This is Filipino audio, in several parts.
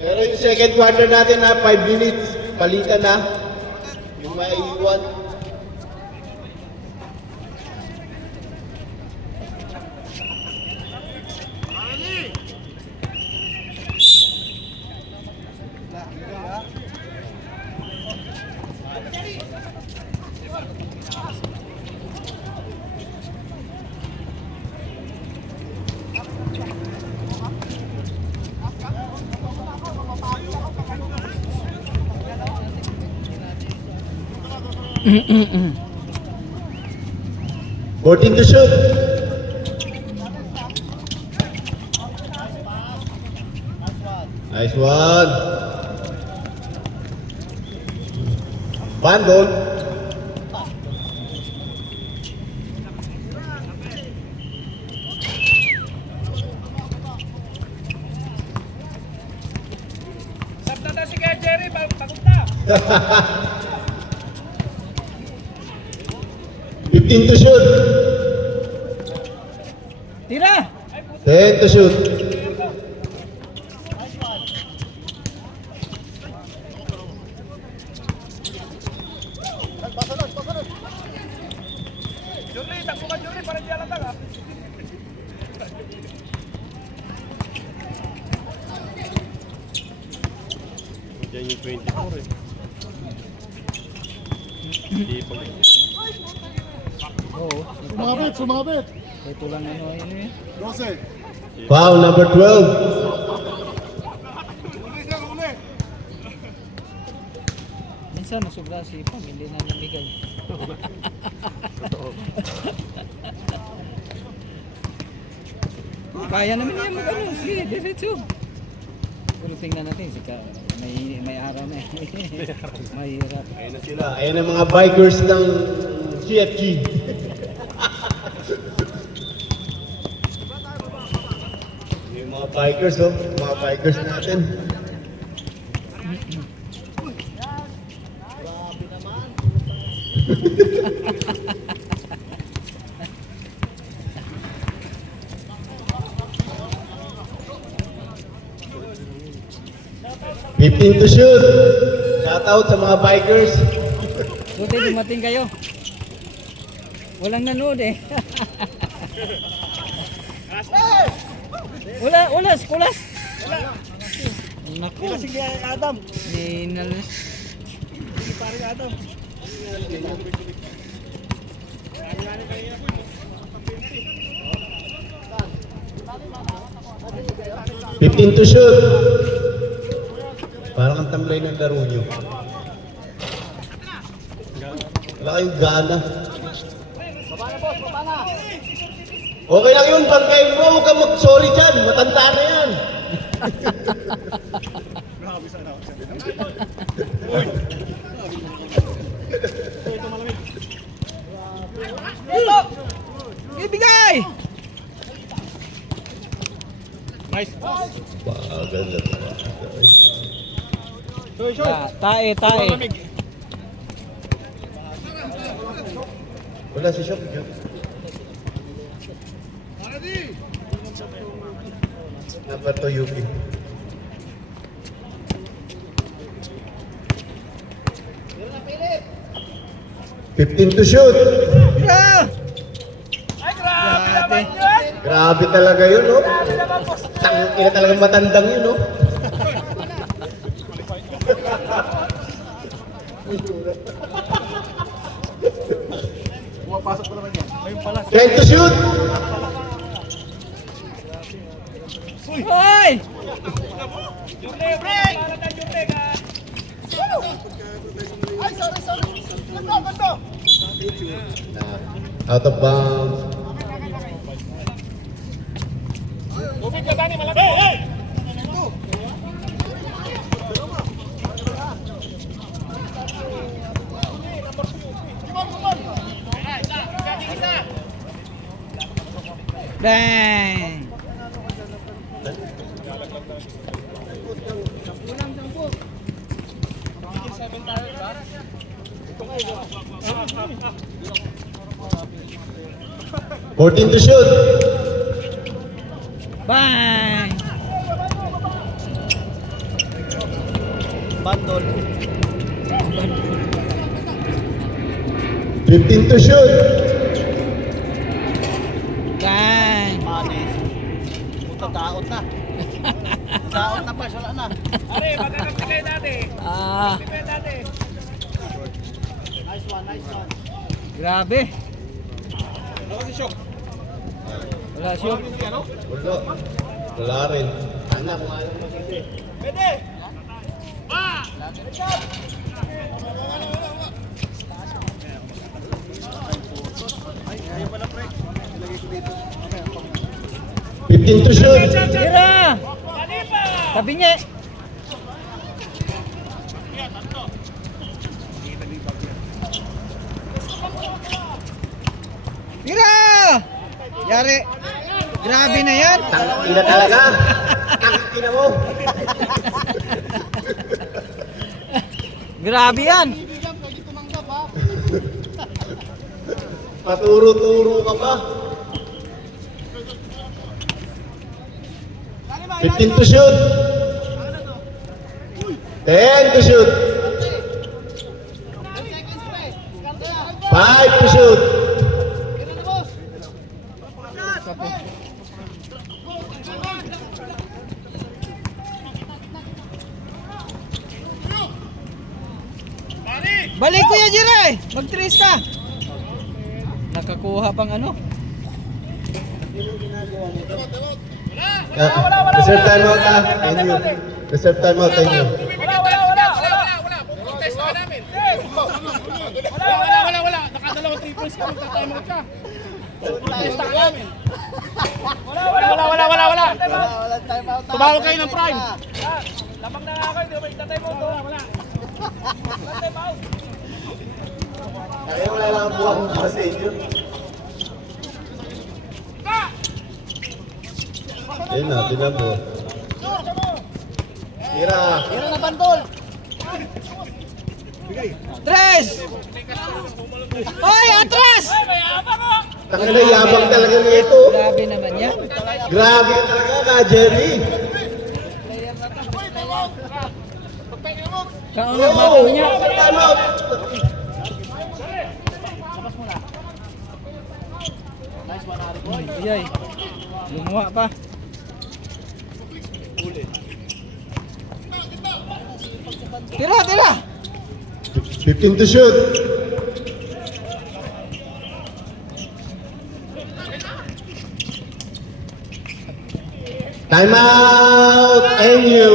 Pero yung second quarter natin na 5 minutes, palitan na. Yung maiiwan. Boarding to shoot. Nice one. Bandol. Sabta si Kuya Jerry, pagpunta. 15 to shoot. Tira! 10 to shoot. Jurli, takbo ka Jurli, para di alatag ha. Diyan yung 24 eh. Hindi pa. Oo. Sumabit. Ito lang ano yun eh. Rose. Foul number 12. Minsan masubra si Pam, hindi na namigay. Kaya naman yan mag-ano, sige, diretso. Pero tingnan natin, may araw na eh. Mahirap. Ayan na sila. Ayan ang mga bikers ng CFG. Yung mga bikers, oh. Mga bikers natin. Fifteen to shoot. Shout out sa mga bikers. Buti dumating kayo. Walang nanood eh. Wala, kulas. Naku. Sige, Adam. Ninalas. Paring Adam. 15 to shoot. Parang ang tamlay ng laro nyo. Wala kayong gana. Okay lang yun, pagkain mo, huwag kang mag-sorry dyan. Matanda na yan. Ibigay! Nice. Bagal na Tae. wala si Shop. Number 2 UP. Fifteen to shoot. Yeah! Grabe. Grabe talaga yun, no? Tangina talagang matandang yun, no? Pumapasok ko naman yan. Ngayon pala. 10 to shoot. Hoy! Jurli, break! Palatan Jurli ka. Ay, sorry. Ganto. Out of bounds. Tubig ka tani, malaki. Hey! Bang! Fourteen to shoot. Bang! Bandol. 15 to shoot. Yan. Panis. Puta, daot na. Daot na pa, wala na. Are, magandang tigay dati. Tigay dati. Nice one, nice one. Grabe. Wala shoot. Wala. Wala rin. Anak, kung alam mo kasi. Pwede! Pa! 15 to shoot. Tira! Tabi niya. Tira! Yari. Grabe na yan. Tangina talaga. Tangina mo. Grabe yan. Paturo-turo ka pa. 15 to shoot. 10 to shoot. 5 to shoot. Balik Kuya Jiray. Mag-trace ka. Nakakuha pang ano. Reserve time out ha. Thank you. Reserve time out. Thank you. Pupunta sa namin. Wala. Nakadalawang 3 points ka, magta-time out ka. Testa ka namin. Wala. Tumawag kayo ng prime. Lamang na nga ako, hindi mo magta-time out. Wala. Time out. Kaya wala lang buwak para sa inyo. Ayun na, tinan mo. Tira. Tira na bandol. Tres! Oy, atras! Tangina, yabang talaga nito. Grabe naman yan. Grabe talaga ka, Jerry. Kauna bato niya. Time out. Iyay. Lumuha pa. Tira! 15 to shoot. Time out, NU.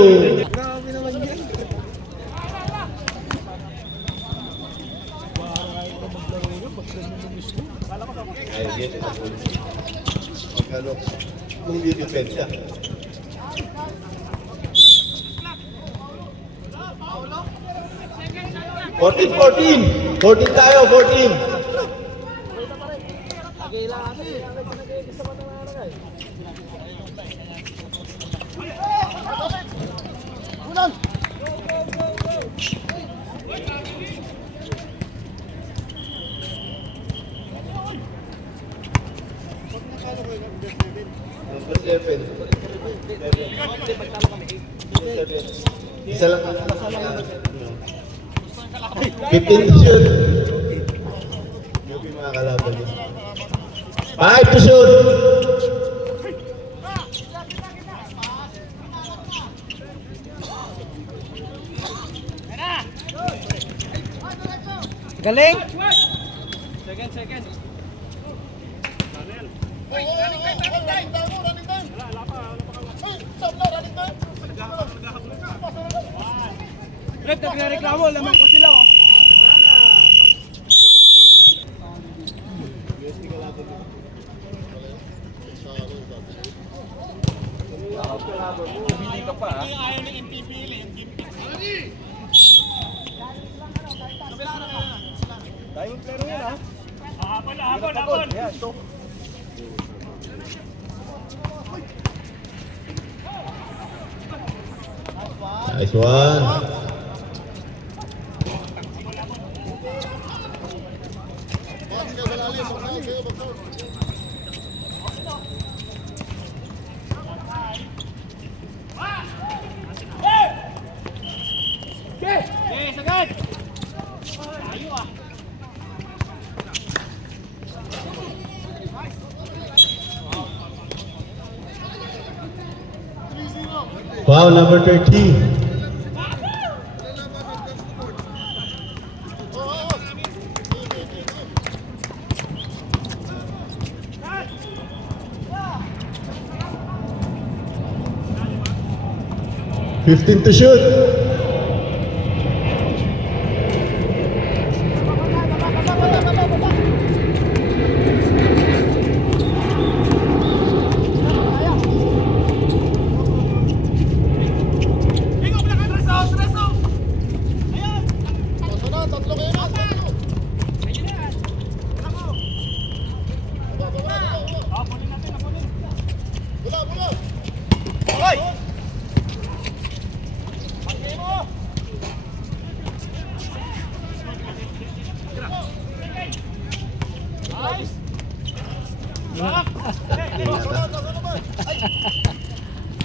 Ay, dito na po. Magkano? Kung di depensa. Fourteen tayo, 14. Number 7. Isa lang. 15 to shoot. Yung mga kalaban niya. 5 to shoot. Galing! Second. Rep, nagreklamo, lamang pa sila. Bumili ka pa, ha? Ayaw ni MPP, Diamond player yan, ha? Hapon. Yan, ito. Nice one. number 30. Fifteen to shoot.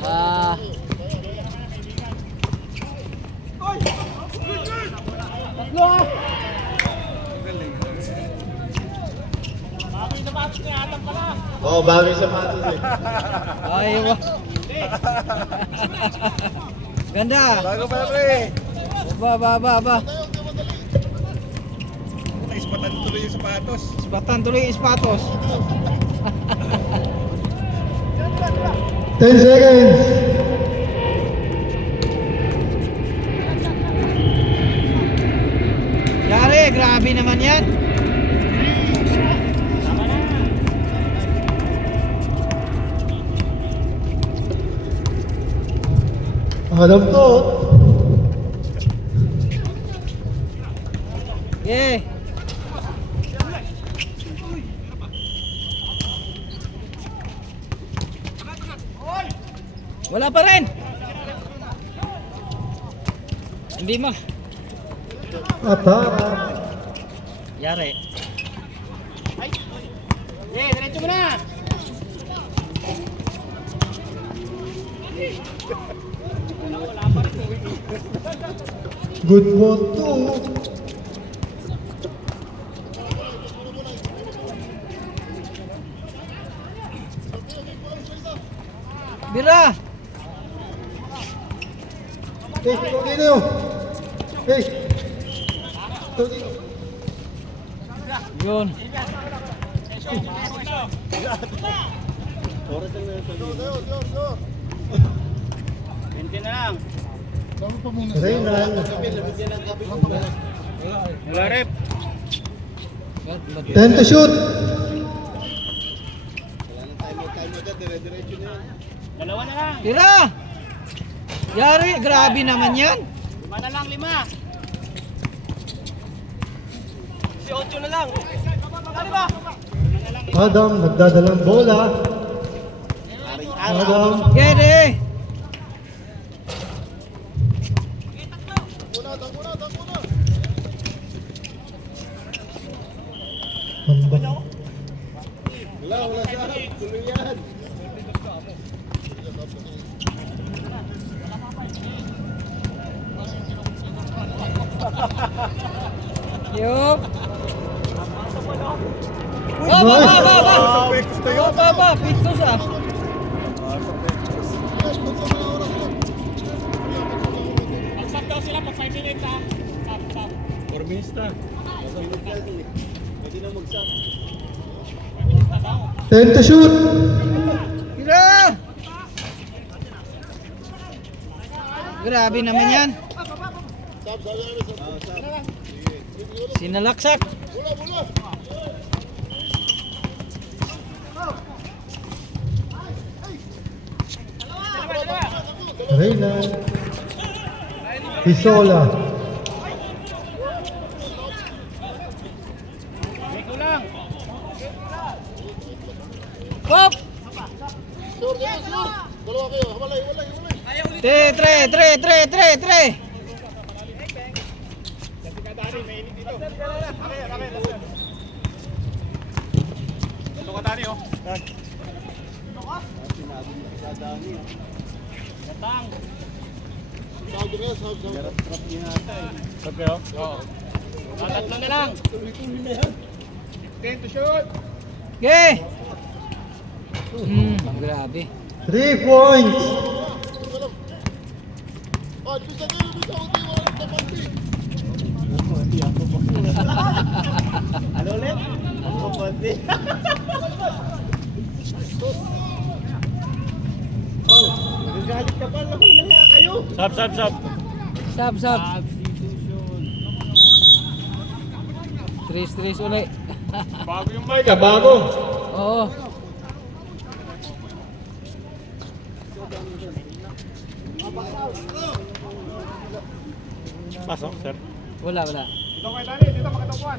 Ah. Oh, bagay sa matos eh. Ay, wa. Ganda. Bago pa pre. Ba. Ispatan tuloy yung sapatos. Isbatan tuloy yung ispatos. 10 seconds. Yari, grabe naman yan. Alam ko. Yeah. Wala pa rin. Hindi mo. Atak. Yari. Diretso mo na. Good one too. Bira. Hey, continue. Hey. Continue. Yun. Hindi na lang. Reynan. Wala rep. 10 to shoot. Dalawa na lang. Bira. Yari, grabe naman yan. 5 na lang, 5. Si 8 na lang. Ano ba? Adam, nagdadalang bola. Adam. Gede. Mambak. Yup. Nice. Ba. Pictus ah. Stop daw sila pag 5 minutes ha. Stop. 4 minutes na. 10 to shoot. Bira. Grabe naman yan. Sinalaksak. Reynan. Pisola. Hop. Tre. Ito ka Dani oh. Gatang. Sabi oh. Oo. Tatlo na lang. 10 to shoot. Okay. Grabe. 3 points. Ano ulit? Ako pati. Oh, nagagalit ka pa. Wala kayo. Sab, sab, sab. Sab, sab. Tris ulit. Bago yung mic. Bago. Oo. Pasok, sir. Wala. Dito kayo tali, dito makatapuan.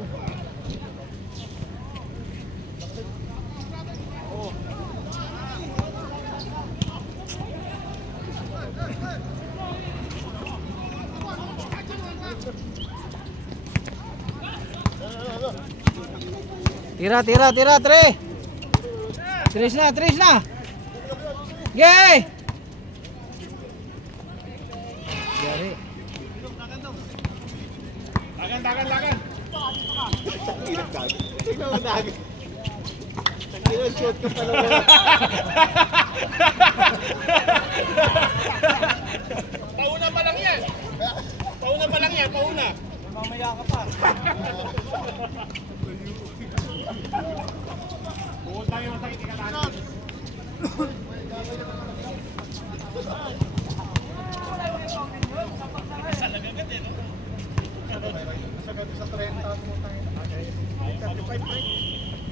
Tira, tre. Tris na. Gay! Yari. Dagan. Tignan mo dami. Tignan shoot ka pa naman. Pauna pa lang yan. Pauna. Mamaya ka pa. Bukod tayo masakit ikatahan. Sa 30 mo tayo. 35 pa.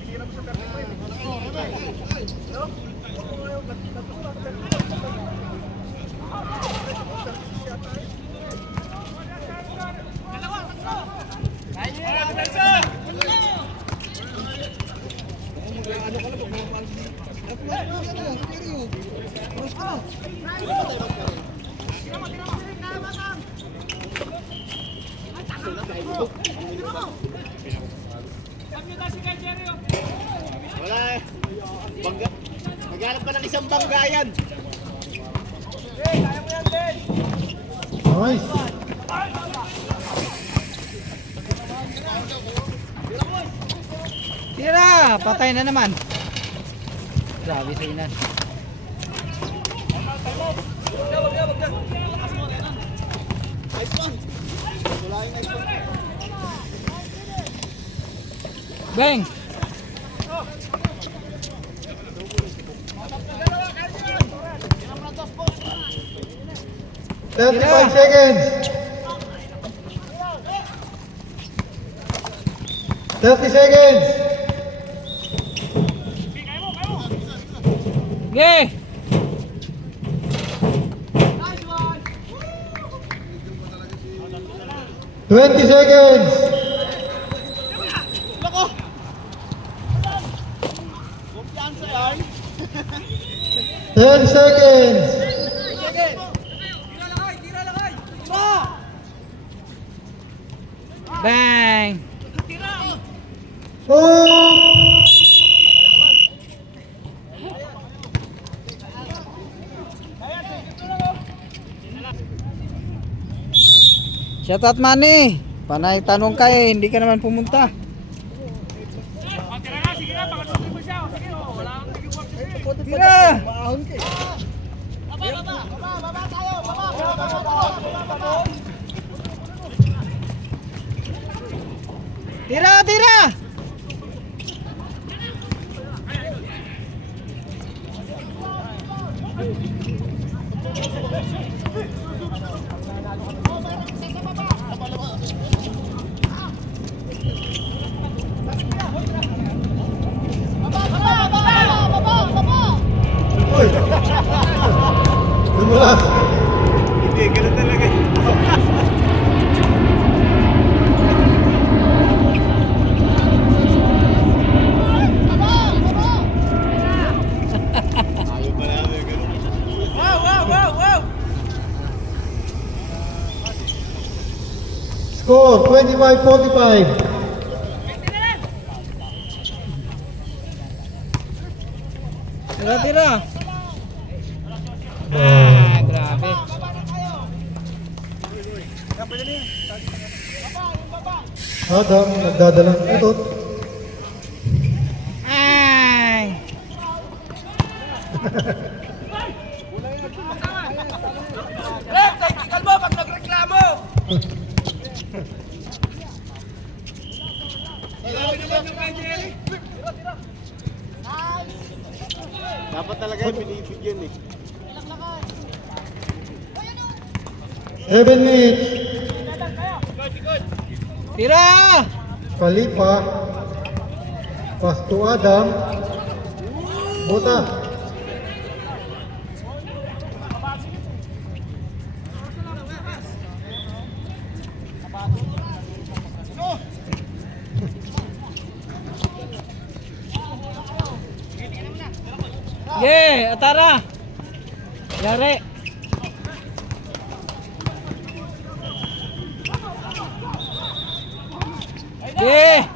Hihirap sa 35. No? Wala eh. Bangga. Naghanap pa ng isang banggayan. Nice. Tira! Patay na naman. Grabe sa inan. Nice one. Wala yung nice one. Bang! Thirty-five seconds. 30 seconds. Gay! 20 seconds. 10 seconds. Bang! Boom! Shout out Manny. Panay tanong ka eh, hindi ka naman pumunta. Tira! Tira! Uy! Lumulas! Hindi, ganun talaga. Ayaw pa namin, ganun. Score 25-45. Tira! Ah, grabe. Adam, nagdadalang utot. Ay! Kalbo, pag Dapat talaga binibigyan eh. 7 minutes. Tira! Kalipa. Pass to Adam. Buta. Yeah, Atara. Yare. Yeah.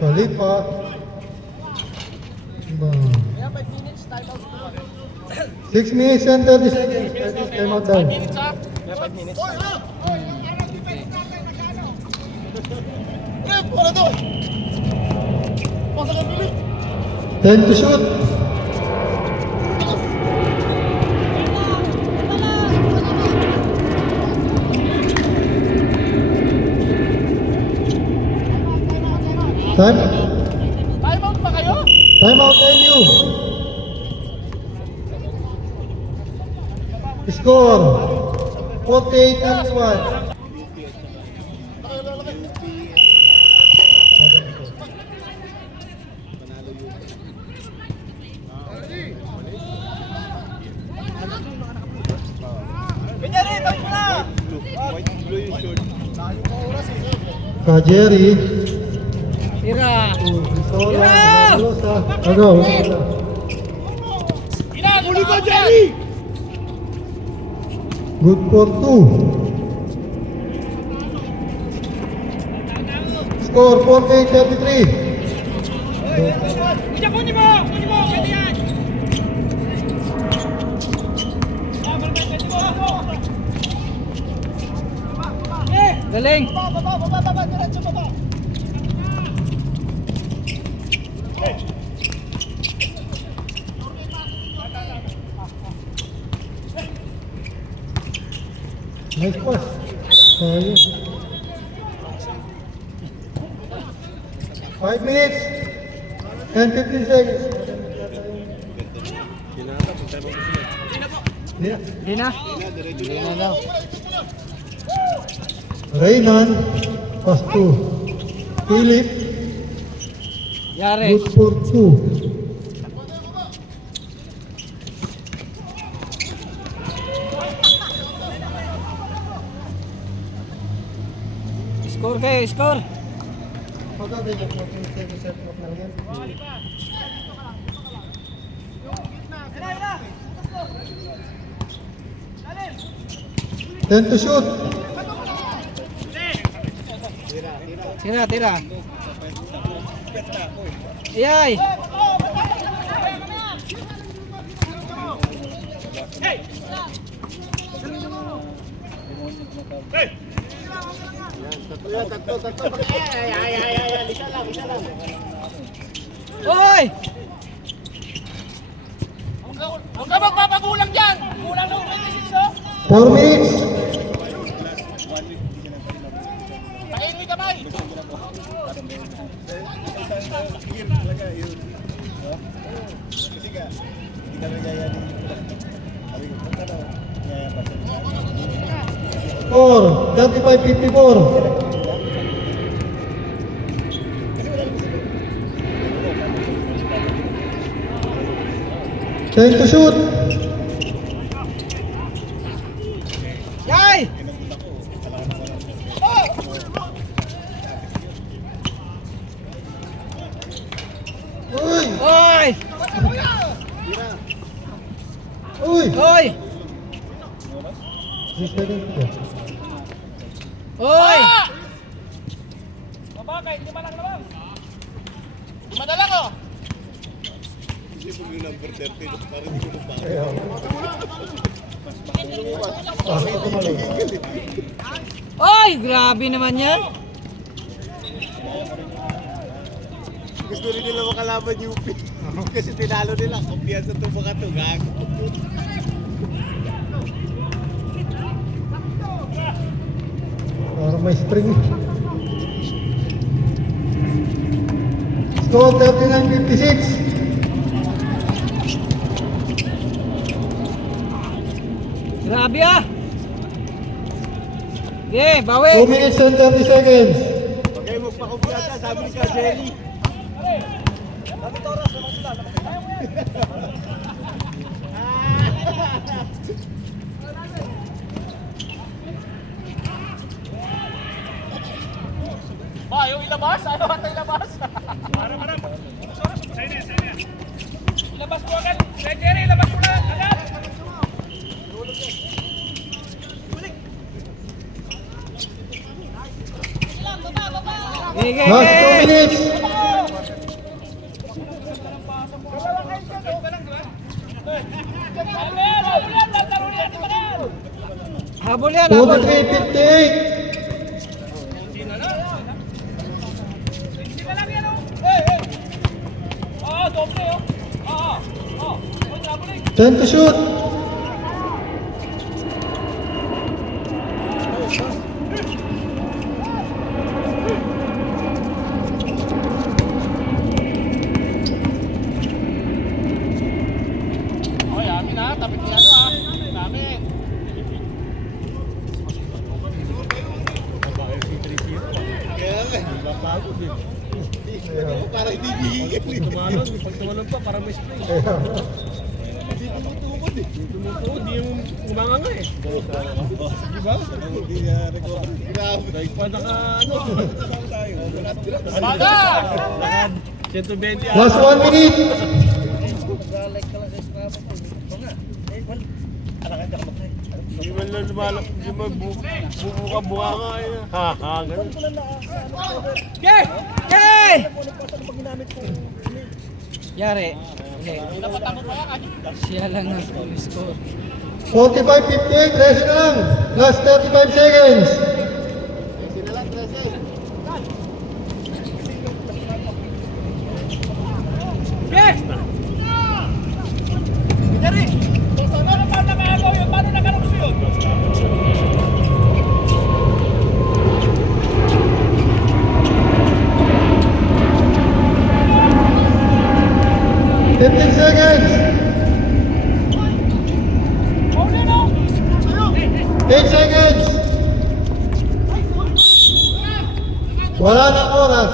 Kalipa. 6 minutes and 30 seconds. Time out down. 10 to shoot. Time. Time out pa kayo? Time out NU. Score 48-21. Kajeri. Tira. Sola. Agaw. Uli ka, Jerry! Good for 2. Score 48-33. Kunin mo! Pwede yan! Galing. Baba, diretso baba. Nice pass. Ayun. 5 minutes and 15 seconds. Yeah. Di na. Di na daw. Reynan, pass to Philip, Yare. good for 2. Score kayo, score. Then to shoot. Tira, tira. Iyay. Tatlo. Ay. Isa lang. Oy! Huwag ka magpapagulang dyan! Kulang ng 26, oh! 4 minutes. Pakin mo yung kamay! Score 35-54. Time to shoot. Yay! Uy! Oy! Uy! Oy! Oy! Babakay, hindi pa lang naman! Madala ko! Oy! Grabe naman yan. Gusto rin nila makalaban UP. Kasi tinalo nila. Kumpiyansa itong mga to. Gago. Para may spring. Score 39-56. Grabe ah! Okay, bawi! 2 minutes and 30 seconds. Okay, magpakumpiyansa. Sabi ni Jerry. Ba, yung ilabas? Ano ata ilabas? Ilabas mo agad. Jerry, ilabas mo na agad. Okay, okay, Last 2 okay! minutes. Habol yan, habol! 43-58. Time to shoot. Oy, amin ha. Tapit ni ano ha. Amin. Kaya nga. Mapagod eh. Parang hindi bigigil. Pag tumalon pa, parang may spring. Hindi tumutukod eh. Tumutuod, di yung umanganga eh. Diba? Hindi niya recover. Grabe. Dahil pa naka ano. Baga! 120 Last 1 minute. Hindi man lang lumalak. Hindi man bubuka-buka nga eh. Ha, ganun. Okay! Okay! Yari. Okay. Siya lang ang score. 45-58. Rest na lang. Last 35 seconds. Sila lang, 13. Okay! Jerry! Ano pa nakagaw yun? Paano nakarugso yun? Fifteen seconds. 8 seconds. Wala na oras.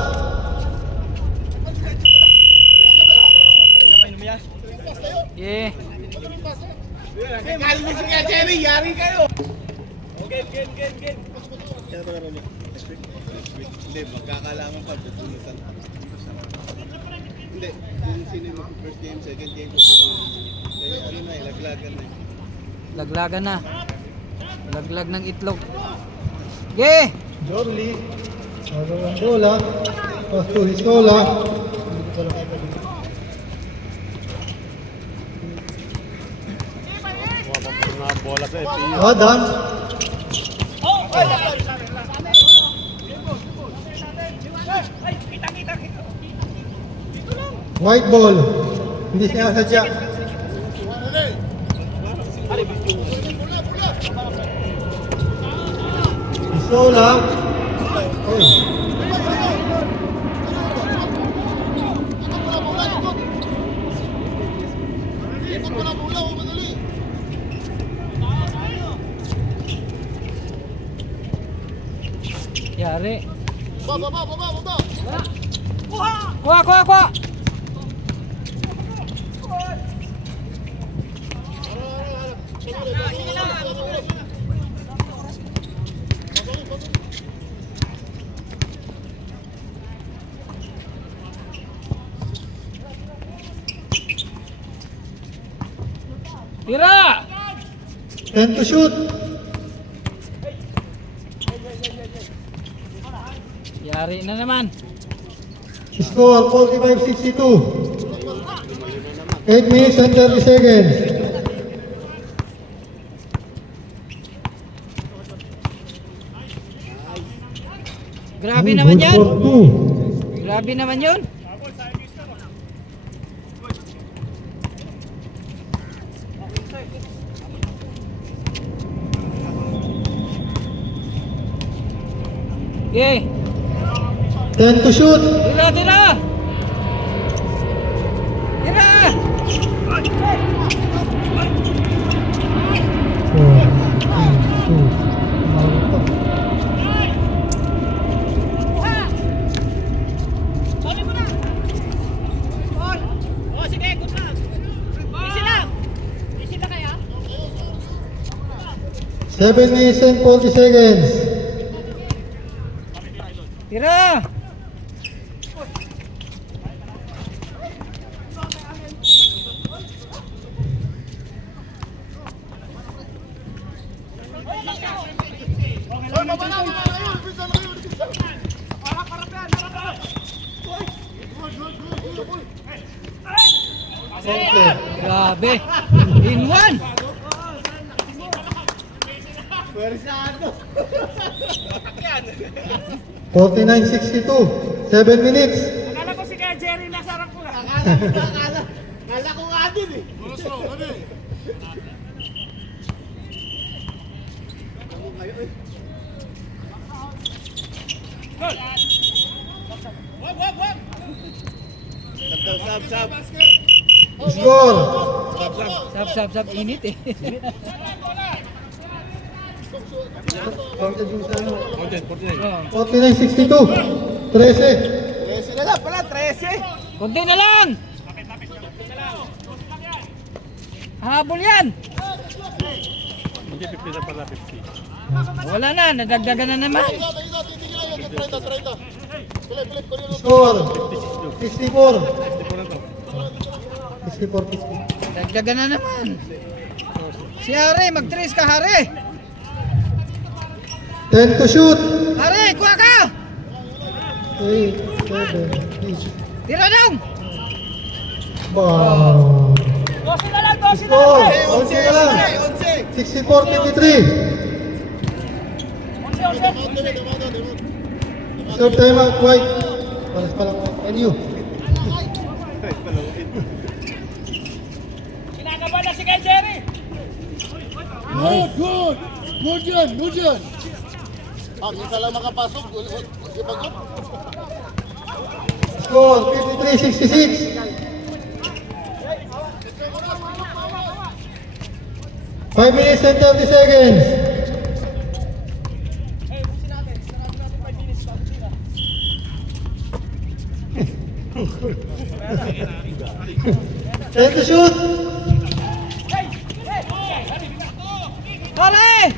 Yeah. Nagkakalit mo si Kuya Jerry. Yari kayo. Kaya ba naroon niya? Hindi, magkakalaman pa. Butulisan. Hindi, kung sino yung first game, second game, kaya ano na, laglagan na. Laglagan na. Laglag ng itlog. Okay! Jorly. Bola. Pass to Hisola. Bola sa FPU. Adam. White ball. Hindi sinasadya. Hisola. Oy. Yari. Kuha, kuha, kuha! Tira! 10 to shoot. Yari na naman. Score 45-62. 8 minutes and 30 seconds. Grabe naman Good yan. for 2. Grabe naman yun. Okay. 10 to shoot. Tira, tira! Tira! 4, 3, 2. Out pa. Oh, sige, good luck. Easy lang. Easy lang kaya? 7 minutes and 40 seconds. Tira! Okay. Grabe! In one! Pwersado. 49-62. 7 minutes. Akala ko si Kaya Jerry nasa harap ko lang. Kala ko nga din eh. Sab. Score. Sab, init eh. Counted yung sa ano. Oh. 49-62. 13. 13 na lang pala, 13. Kunti na lang! Habol yan! Hindi 50 na pala, 50. Wala na, nadagdagan na naman. Score. 64. 64. Dagdagan na naman. Si Hari, mag-trace ka Hari. 10 to shoot. Hari, kuha ka! 8, 7, 8. Tira dong! Wow. 12 na lang, 12 na Score. lang. 11 na lang. 64-53. Serve time out, White. Paras pa lang. NU. Kinakabahan na si Kaya Jerry. Good yan. Isa lang makapasok. Ibagot. Score 53-66. 5 minutes and 30 seconds. Ten to shoot. Hari!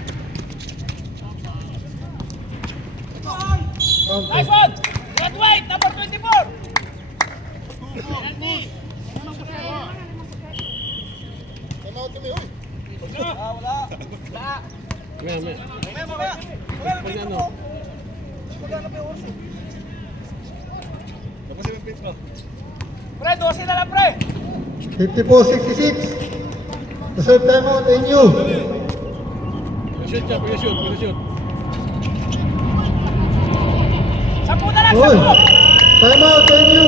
Nice one. Red white, number 24. Pre, 12 na lang, pre. 54-66. The serve time out, NU. Shoot. 10 na lang, Oy. 10. Time out, NU.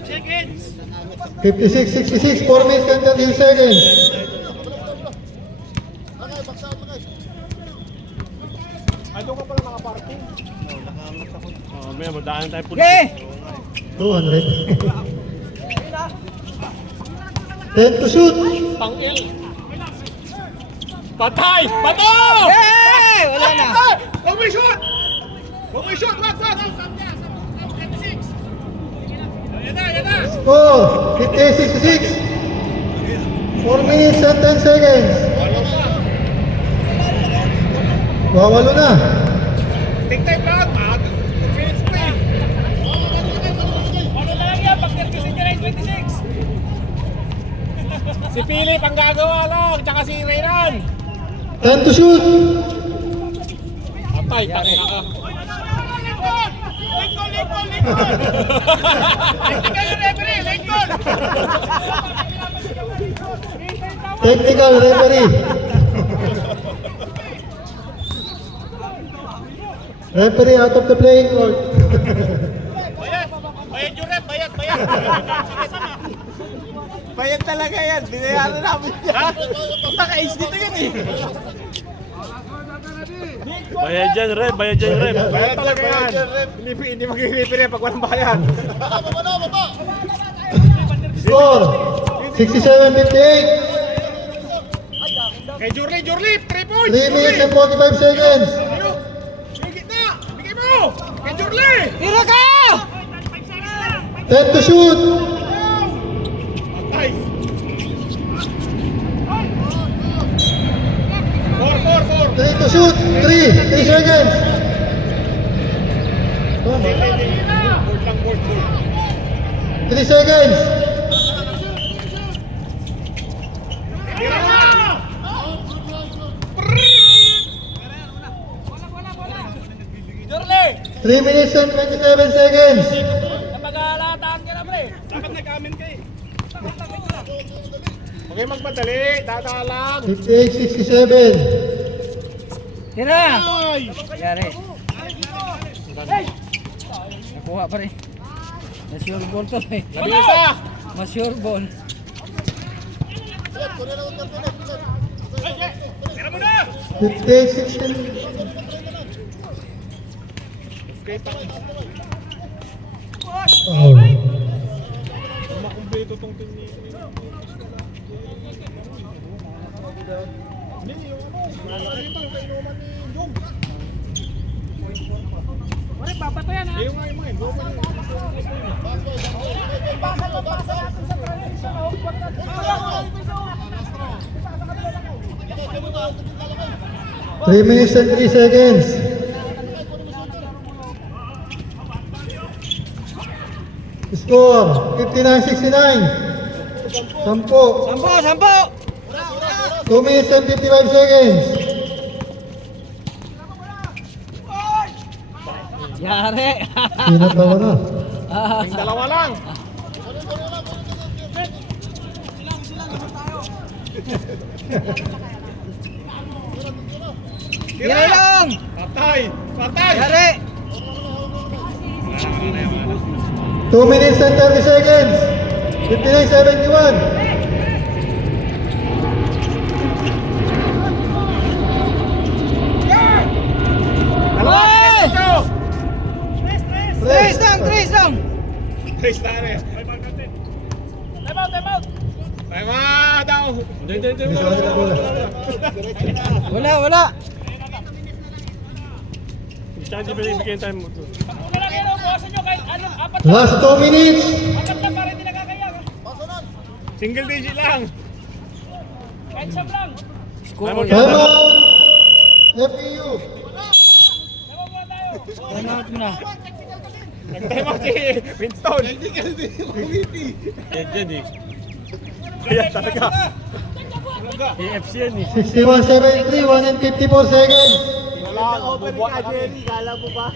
Seconds. 56-66. 4 minutes and 30 seconds. May madaan tayo po. Okay! 200. 10 to shoot. Pang-il. Patay! Pato! Hey! Wala na. Huwag mo i-shoot! Wag! Yan na! Score 58-66. 4 minutes and 10 seconds. Wawalo na. Take time lang! Minutes pa eh! Ano na lang yan, pag 36 niya na 26. Si Philip ang gagawa lang, tsaka si Reynan! 10 to shoot. Patay, tangina ka! Technical yung referee, Lincoln. Technical referee. Referee out of the playing court. Bayad talaga yan. Binayaran namin yan. Naka-age dito yan eh. Bayad dyan, Rep. Bayad dyan, Rep. Bayad talaga yan. Hindi mag-referee pag walang bayad. Score 67-58. Kay Jurli, 3 points! 3 minutes and 45 seconds. Yung gitna! Bigay mo! Kay Jurli! Tira ka! 10 to shoot. Patay! 4. 3 to shoot. 3 seconds. Board. 3 seconds. Tira na! 3 minutes and 27 seconds. Dapat nag-amin ka eh. Huwag kayo magmadali, dadalang. 58-67. Tira! Yari. Nakuha pa rin. Mas your ball to eh. Labi isa! Mas your ball. Tira mo na! 58-16. Foul. Makumpleto tong team ni... Hindi, yung ano, dito, yung kainuman ni Jong. Yung nga, inuman ni... 3 minutes and 3 seconds. Score 59-69. Sampo. Sampo! 2 minutes and 55 seconds. Yari! Pinatawa na. Yung dalawa lang. Tira lang! Patay! Yari! 2 minutes and 30 seconds. 59-71. Dalawa! Oy! Ito! Trace lang! Trace lang! Trace na rin. Time out daw! Wala! Saan di binibigyan tayo mo ito? Last 2 minutes. Single digit lang. Score. Time out. FPU. Time out mo na. Nag-time out si Winston. Yan dyan eh. Kaya talaga. AFC yan eh. 61-73. 1 and 54 seconds. Nag-over ka, Jerry. Kala mo ba?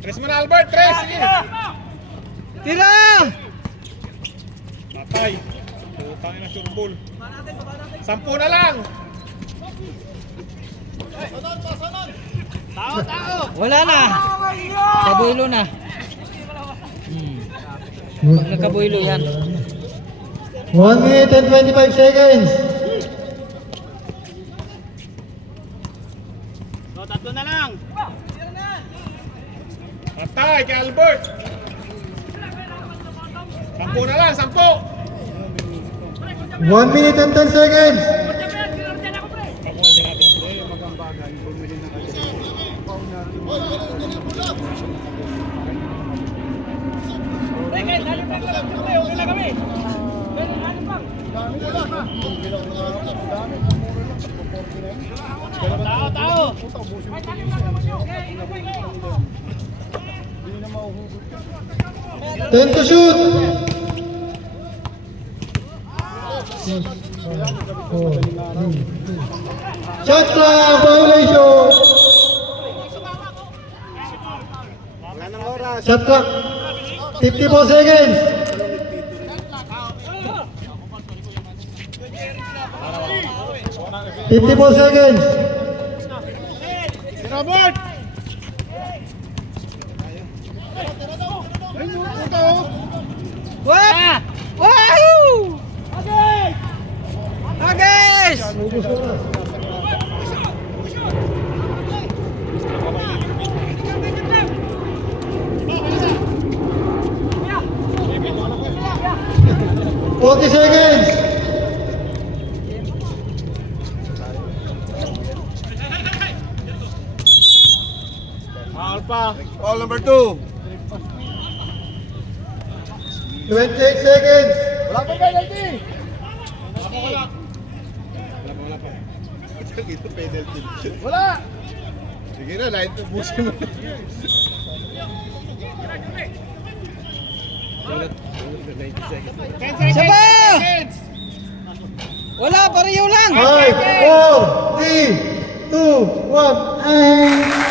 Tres mo na, Albert. Tres! Sige. Tira! Patay. Putangin na surbol. 10 na lang. Wala na! Kabuilo na. Pag nagkabuilo yan. 1 minute and 25 seconds. Patay kay Albert. 10 na lang, 10. 1 minute and 10 seconds. Tao! 10 to shoot. 4, 3, 2. Shot clock violation. Shot clock. 54 seconds. 54 seconds. Robert! What? Wahoo! Agis! Forty seconds. Ball number 2. 28 seconds. Wala pa penalty. Ito penalty. Wala. Sige na, light to push mo. Isa pa! Wala, pareho lang! 5, 4, 3, 2, 1, and